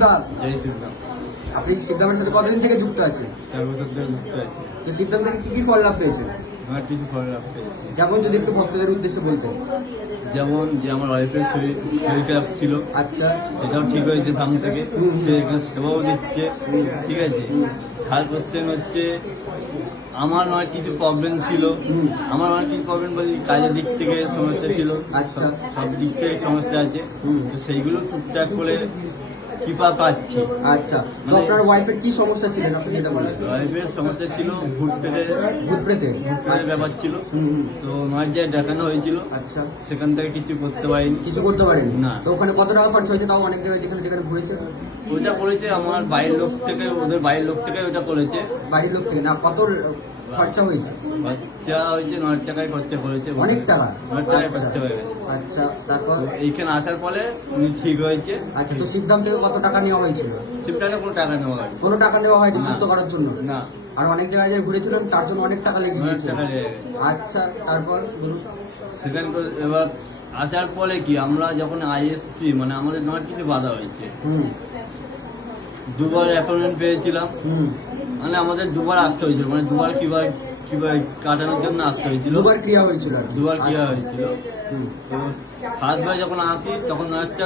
শিবরাম আপনি শিবদামের সাথে কতদিন থেকে যুক্ত আছেন? আছি। তো শিবদাম থেকে কি কি ফল লাভ পেয়েছেন? আমার কিছু ফল লাভ পেয়েছি। যেমন যদি একটু ভক্তদের উদ্দেশ্যে বলতেন। যেমন যে আমার ওয়াইফের শরীর শরীর খারাপ ছিল। আচ্ছা। সেটাও ঠিক হয়েছে ধাম থেকে। সে এখানে সেবাও দিচ্ছে। ঠিক আছে? থার্ড কোশ্চেন হচ্ছে। আমার নয় কিছু প্রবলেম ছিল। আমার অনেক কিছু প্রবলেম বলি কাজের দিক থেকে সমস্যা ছিল। আচ্ছা। সব- দিক থেকে সমস্যা আছে। তো সেইগুলো টুকটাক করে কৃপা পাচ্ছি। আচ্ছা তো মানে- আপনার ওয়াইফের কি সমস্যা ছিলেন আপনি যেটা বলেন ওয়াইফের সমস্যা ছিল ভূত পেটে ভূত ব্যাপার ছিল। তো যে দেখানো হয়েছিল। আচ্ছা। সেখান থেকে কিছু করতে পারিনি। কিছু করতে পারেন? না। তো ওখানে কত টাকা খরচ হয়েছে? তাও অনেক জায়গায় যেখানে যেখানে ঘুরেছে? ওইটা করেছে আমার বাড়ির লোক থেকে ওদের বাড়ির লোক থেকে ওটা করেছে। বাড়ির লোক থেকে? না কত খরচা হয়েছে? হয়েছে টাকায় খরচা করেছে অনেক টাকা? টাকায় খরচা হয়ে গেছে। আচ্ছা তারপর? এইখানে আসার পরে উনি ঠিক হয়েছে। আচ্ছা তো সিদ্ধাম থেকে কত টাকা নেওয়া হয়েছিল? কোনো টাকা নেওয়া হয়নি। কোনো টাকা নেওয়া হয়নি। সুস্থ করার জন্য? না। আর অনেক জায়গায় যে ঘুরেছিলাম তার জন্য অনেক টাকা লেগে গিয়েছে আচ্ছা তারপর? সেখানে এবার আসার পরে কি আমরা যখন আইএসসি মানে আমাদের নয় কিছু বাধা হয়েছে। হুম। দুবার অ্যাপয়েন্টমেন্ট পেয়েছিলাম। হুম। মানে আমাদের দুবার আসতে হয়েছিল মানে দুবার কিবার কিবার কাটানোর জন্য আসতে হয়েছিল। দুবার ক্রিয়া হয়েছিল আর কি। দুবার কি আচ্ছা। হয়েছিল তো ফার্স্ট বার যখন আসি তখন একটা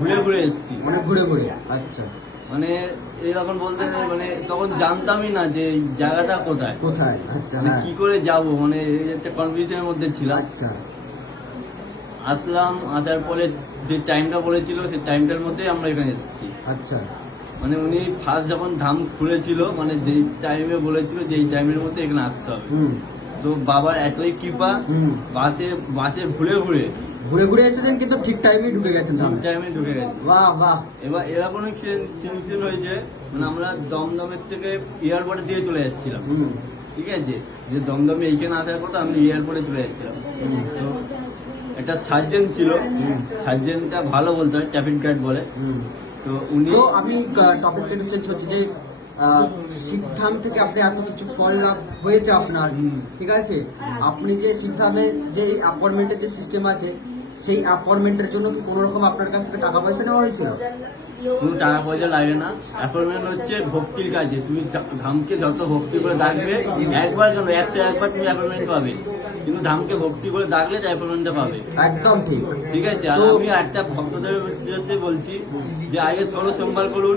ঘুরে ঘুরে এসেছি। মানে ঘুরে ঘুরে আচ্ছা। মানে এরকম বলতে নেই, মানে তখন জানতামই না যে এই জায়গাটা কোথায়। কোথায়? আচ্ছা মানে হ্যাঁ। কি করে যাব? মানে এই একটা কনফিউশনের মধ্যে ছিলাম। আচ্ছা। আসলাম আসার পরে যে টাইমটা বলেছিল সেই টাইমটার মধ্যেই আমরা এখানে এসেছি। আচ্ছা। মানে উনি ফার্স্ট যখন ধাম খুলেছিল মানে যেই টাইমে বলেছিল যে এই টাইমের মধ্যে এখানে আসতে হবে। তো বাবার এতই কৃপা হুম। বাসে বাসে ঘুরে ঘুরে। ঘুরে ঘুরে এসেছেন কিন্তু ঠিক টাইমে ঢুকে গেছেন তাহলে। টাইমে ঢুকে গেছে বাহ বাহ। এবার এরকম সিচুয়েশন হয়েছে মানে আমরা দমদমের থেকে এয়ারপোর্টে দিয়ে চলে যাচ্ছিলাম। ঠিক আছে? যে দমদমে এইখানে আসার পর আমি এয়ারপোর্টে চলে যাচ্ছিলাম। তো একটা সার্জেন ছিল। সার্জেনটা ভালো বলতে হয় ট্রাফিক গার্ড বলে। তো উনি তো আমি টপিকটা চেঞ্জ হচ্ছে যে সিদ্ধান্ত থেকে আপনি এত কিছু ফল লাভ হয়েছে আপনার। ঠিক আছে? আপনি যে সিদ্ধান্তের যে অ্যাপয়েন্টমেন্টের যে সিস্টেম আছে সেই অ্যাপয়েন্টমেন্টের জন্য কি কোনো রকম আপনার কাছ থেকে টাকা পয়সা নেওয়া হয়েছিল? কোনো টাকা পয়সা লাগে না। অ্যাপয়েন্টমেন্ট হচ্ছে ভক্তির কাজে। তুমি ধামকে যত ভক্তি করে ডাকবে একবার কেন একশো একবার তুমি অ্যাপয়েন্টমেন্ট পাবে। কিন্তু ধামকে ভক্তি করে ডাকলে অ্যাপয়েন্টমেন্টটা পাবে। একদম ঠিক। ঠিক আছে আর আমি একটা ভক্তদের উদ্দেশ্যে বলছি যে আগে ষোলো সোমবার করুন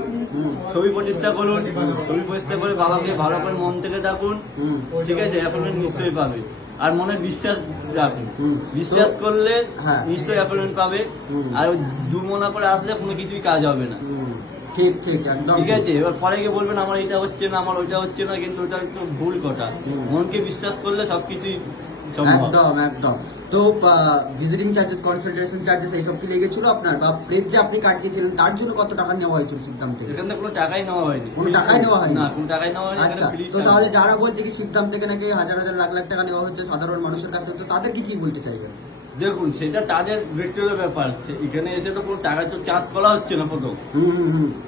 ছবি প্রতিষ্ঠা করুন ছবি প্রতিষ্ঠা করে বাবাকে ভালো করে মন থেকে ডাকুন ঠিক আছে অ্যাপয়েন্টমেন্ট নিশ্চয়ই পাবে। আর মনে বিশ্বাস রাখুন। বিশ্বাস করলে হ্যাঁ। নিশ্চয়ই অ্যাপয়েন্টমেন্ট পাবে। আর ওই দুর্মনা করে আসলে কোনো কিছুই কাজ হবে না। ঠিক ঠিক একদম ঠিক আছে এবার পরে গিয়ে বলবেন আমার এটা হচ্ছে না আমার ওইটা হচ্ছে না কিন্তু ওটা একটু ভুল কথা। মনকে বিশ্বাস করলে সবকিছুই একদম একদম। তো ভিজিটিং চার্জেস কনসালটেশন চার্জেস এইসব কি লেগেছিল আপনার? বা প্লেট যে আপনি কাটিয়েছিলেন তার জন্য কত টাকা নেওয়া হয়েছিল সিদ্ধান্ত? থেকে এখান কোনো টাকাই নেওয়া হয়নি। কোনো টাকাই নেওয়া হয়নি? না কোনো টাকাই নেওয়া হয়নি আচ্ছা তো তাহলে যারা বলছে কি সিদ্ধান্ত থেকে নাকি হাজার হাজার লাখ লাখ টাকা নেওয়া হচ্ছে সাধারণ মানুষের কাছ থেকে তো তাদেরকে কি বলতে চাইবেন? দেখুন সেটা তাদের ব্যক্তিগত ব্যাপার। এখানে এসে তো কোনো টাকা তো চার্জ করা হচ্ছে না প্রথম।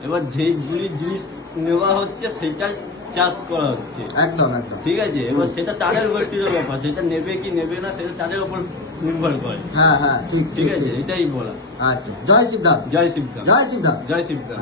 এবার যেইগুলি জিনিস নেওয়া হচ্ছে সেটা চার্জ করা হচ্ছে। একদম একদম। ঠিক আছে? এবার সেটা তাদের ব্যক্তিগত ব্যাপার। সেটা নেবে কি নেবে না সেটা তাদের উপর নির্ভর করে। হ্যাঁ হ্যাঁ ঠিক আছে? এটাই বলা আচ্ছা জয় সিদ্ধার্থ জয় শিবদাম জয় সিদ্ধার্থ জয় শিবদাম